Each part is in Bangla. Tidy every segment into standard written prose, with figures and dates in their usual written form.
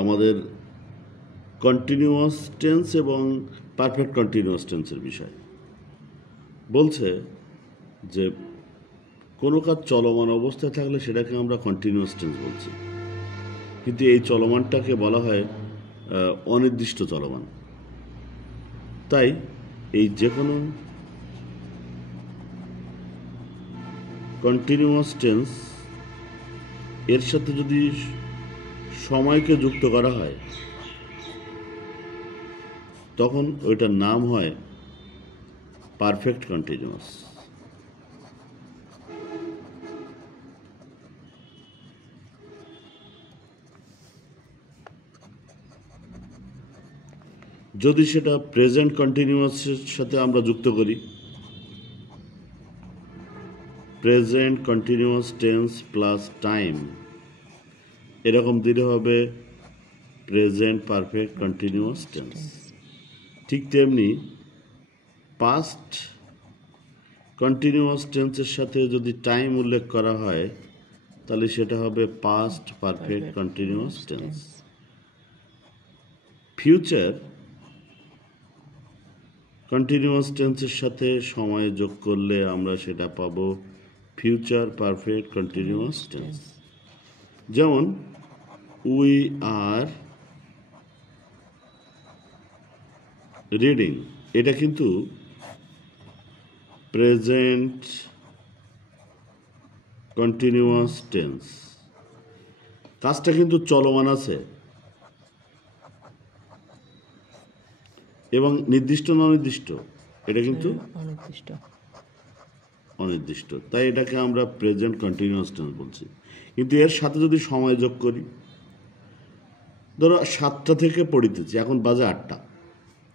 আমাদের কন্টিনিউয়াস টেন্স এবং পারফেক্ট কন্টিনিউয়াস টেন্সের বিষয়। বলছে যে কোনো কাজ চলমান অবস্থায় থাকলে সেটাকে আমরা কন্টিনিউয়াস টেন্স বলছি, কিন্তু এই চলমানটাকে বলা হয় অনির্দিষ্ট চলমান। তাই এই যে কোনো কন্টিনিউয়াস টেন্স এর সাথে যদি সময়কে যুক্ত করা হয় তখন ওইটার নাম হয় পারফেক্ট কন্টিনিউয়াস। যদি সেটা প্রেজেন্ট কন্টিনিউয়াসের সাথে আমরা যুক্ত করি, present continuous tense plus time, এরকম দিলে হবে প্রেজেন্ট পারফেক্ট কন্টিনিউয়াস টেন্স। ঠিক তেমনি পাস্ট কন্টিনিউয়াস টেন্সের সাথে যদি টাইম উল্লেখ করা হয় তাহলে সেটা হবে past perfect continuous tense. Future continuous টেন্সের সাথে সময় যোগ করলে আমরা সেটা পাবো ফিউচার পারফেক্ট কন্টিনিউয়াস টেন্স। যেমন উই আর রিডিং, এটা কিন্তু প্রেজেন্ট কন্টিনিউয়াস টেন্স, কাজটা কিন্তু চলমান আছে এবং নির্দিষ্ট না অনির্দিষ্ট, এটা কিন্তু অনির্দিষ্ট। তাই এটাকে আমরা প্রেজেন্ট কন্টিনিউয়াস টেন্স বলছি। কিন্তু এর সাথে যদি সময় যোগ করি, ধরো 7টা থেকে পড়িতেছি, এখন বাজে 8টা,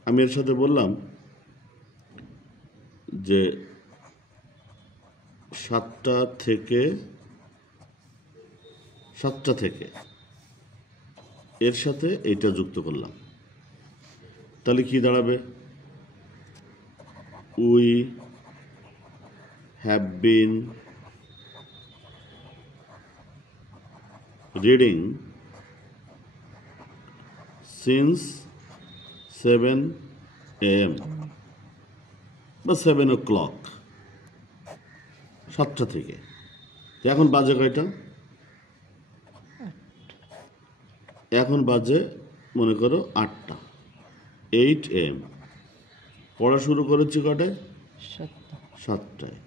আমি এর সাথে বললাম যে 7টা থেকে এর সাথে এইটা যুক্ত করলাম, তাহলে কি দাঁড়াবে? We have been reading since 7 AM বা 7 o'clock, 7টা থেকে। এখন বাজে কয়টা? এখন বাজে মনে করো 8টা, 8 AM। পড়া শুরু করেছি কটায়? 7টায়।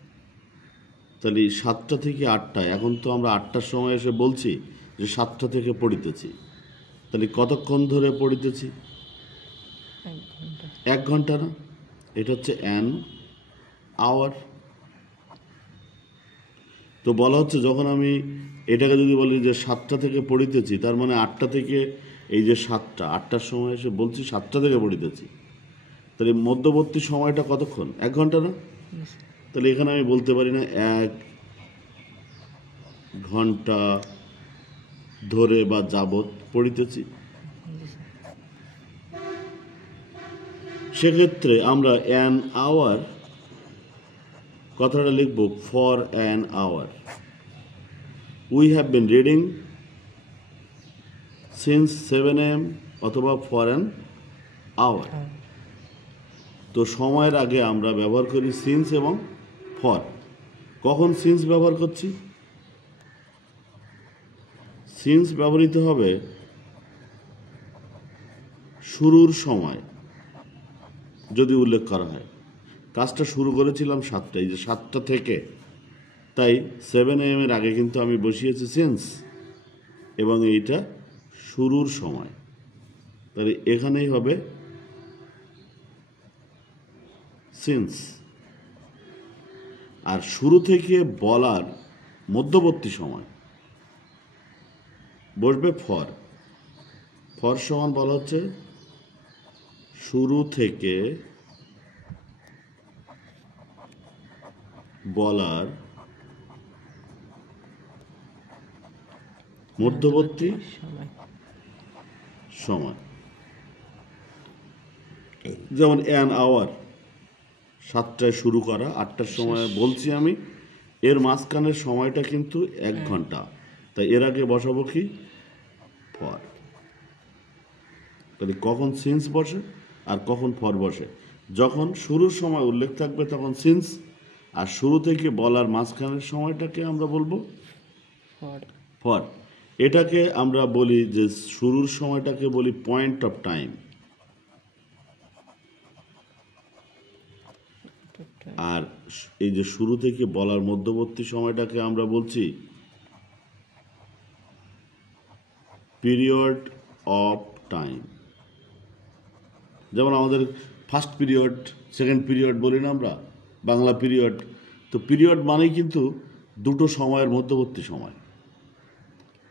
তাহলে 7টা থেকে 8টায়, এখন তো আমরা 8টার সময় এসে বলছি যে 7টা থেকে পড়িতেছি, তাহলে কতক্ষণ ধরে পড়িতেছি? 1 ঘন্টা না? এটা হচ্ছে অ্যান আওয়ার। তো বলা হচ্ছে যখন আমি এটাকে যদি বলি যে 7টা থেকে পড়িতেছি, তার মানে 8টা থেকে এই যে 8টার সময় এসে বলছি 7টা থেকে পড়িতেছি, তাহলে মধ্যবর্তী সময়টা কতক্ষণ? 1 ঘন্টা না? তাহলে এখানে আমি বলতে পারি না 1 ঘন্টা ধরে বা যাবৎ পড়িতেছি। সেক্ষেত্রে আমরা অ্যান আওয়ার কথাটা লিখব for an hour. We have been reading since 7 AM অথবা ফর অ্যান আওয়ার। তো সময়ের আগে আমরা ব্যবহার করি সিন্স এবং ফর। কখন সিন্স ব্যবহার করছি? সিন্স ব্যবহৃত হবে শুরুর সময় যদি উল্লেখ করা হয়। কাজটা শুরু করেছিলাম 7টায়, এই যে 7টা থেকে, তাই 7 AM এর আগে কিন্তু আমি বসিয়েছি সিন্স এবং এইটা শুরুর সময়, তাহলে এখানেই হবে সিন্স। আর শুরু থেকে বলার মধ্যবর্তী সময় বসবে ফর। ফর সমান বলা হচ্ছে শুরু থেকে বলার মধ্যবর্তী সময়। যেমন অ্যান আওয়ার, 7টায় শুরু করা, 8টার সময় বলছি আমি, এর মাঝখানের সময়টা কিন্তু 1 ঘন্টা, তাই এর আগে বসাবো কি? ফর। তাহলে কখন সিন্স বসে আর কখন ফর বসে? যখন শুরুর সময় উল্লেখ থাকবে তখন সিন্স, আর শুরু থেকে বলার মাঝখানের সময়টাকে আমরা বলবো ফর। এটাকে আমরা বলি যে শুরুর সময়টাকে বলি পয়েন্ট অফ টাইম, আর এই যে শুরু থেকে বলার মধ্যবর্তী সময়টাকে আমরা বলছি পিরিয়ড অফ টাইম। যেমন আমাদের ফার্স্ট পিরিয়ড, সেকেন্ড পিরিয়ড বলি না আমরা, বাংলা পিরিয়ড। তো পিরিয়ড মানেই কিন্তু দুটো সময়ের মধ্যবর্তী সময়,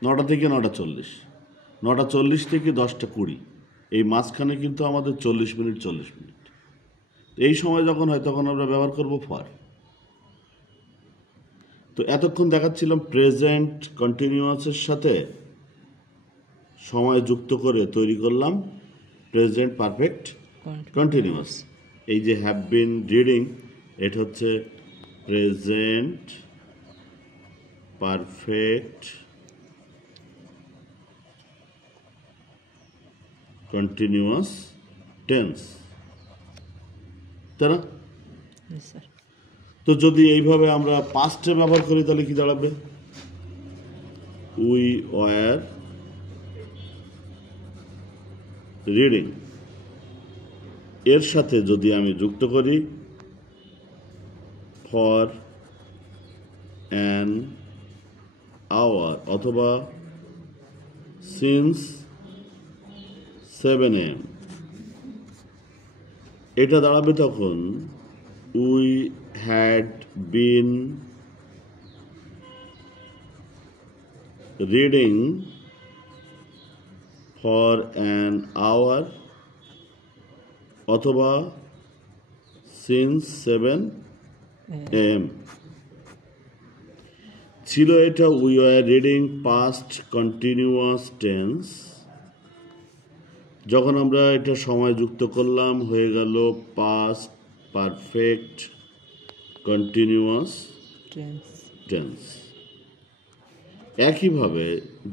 9টা থেকে 9টা 40, 9টা 40 থেকে 10টা 20, এই মাঝখানে কিন্তু আমাদের 40 মিনিট 40 মিনিট। এই সময় যখন হয় তখন আমরা ব্যবহার করব ফর। তো এতক্ষণ দেখাচ্ছিলাম প্রেজেন্ট কন্টিনিউয়াসের সাথে সময় যুক্ত করে তৈরি করলাম প্রেজেন্ট পারফেক্ট কন্টিনিউয়াস। এই যে হ্যাভ বিন রিডিং, এটা হচ্ছে প্রেজেন্ট পারফেক্ট কন্টিনিউয়াস টেন্স, তাই না? তো যদি এইভাবে আমরা পাস্টে ব্যবহার করি তাহলে কি দাঁড়াবে? উই ওয়ার রিডিং, এর সাথে যদি আমি যুক্ত করি ফর অ্যান আওয়ার অথবা সিন্স 7 AM, এটা দাঁড়াবে তখন we had been reading for an hour অথবা সিন্স 7 AM। ছিল এটা we are reading past continuous tense. যখন আমরা এটা সময় যুক্ত করলাম হয়ে গেল পাস্ট পারফেক্ট কন্টিনিউয়াস টেন্স। একইভাবে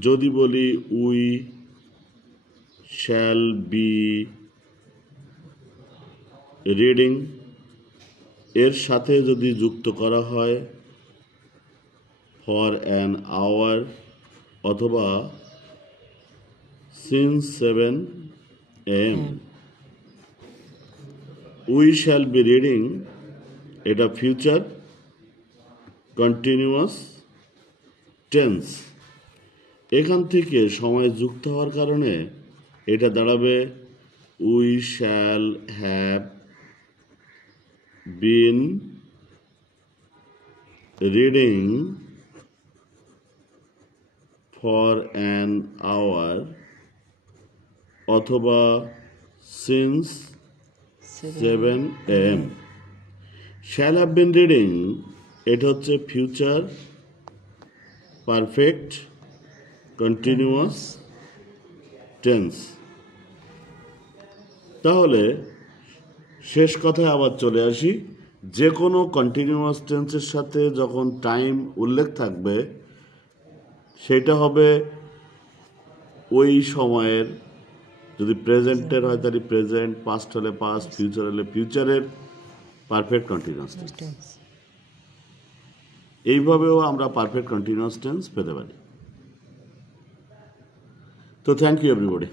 যদি বলি উই শ্যাল বি রিডিং, এর সাথে যদি যুক্ত করা হয় ফর অ্যান আওয়ার অথবা since 7 AM, we shall be reading এটা ফিউচার কন্টিনিউয়াস টেন্স। এখান থেকে সময় যুক্ত হওয়ার কারণে এটা দাঁড়াবে we shall have been reading for an hour অথবা since 7 AM। Shall have been reading এটা হচ্ছে ফিউচার পারফেক্ট কন্টিনিউয়াস টেন্স। তাহলে শেষ কথায় আবার চলে আসি, যে কোনো কন্টিনিউয়াস টেন্সের সাথে যখন টাইম উল্লেখ থাকবে সেটা হবে ওই সময়ের, যদি প্রেজেন্টের হয় তাহলে প্রেজেন্ট, পাস্ট হলে পাস্ট, ফিউচার হলে ফিউচারের পারফেক্ট কন্টিনিউয়াস টেন্স। এইভাবেও আমরা পারফেক্ট কন্টিনিউয়াস টেন্স পেতে পারি। তো থ্যাংক ইউ এভরিবডি।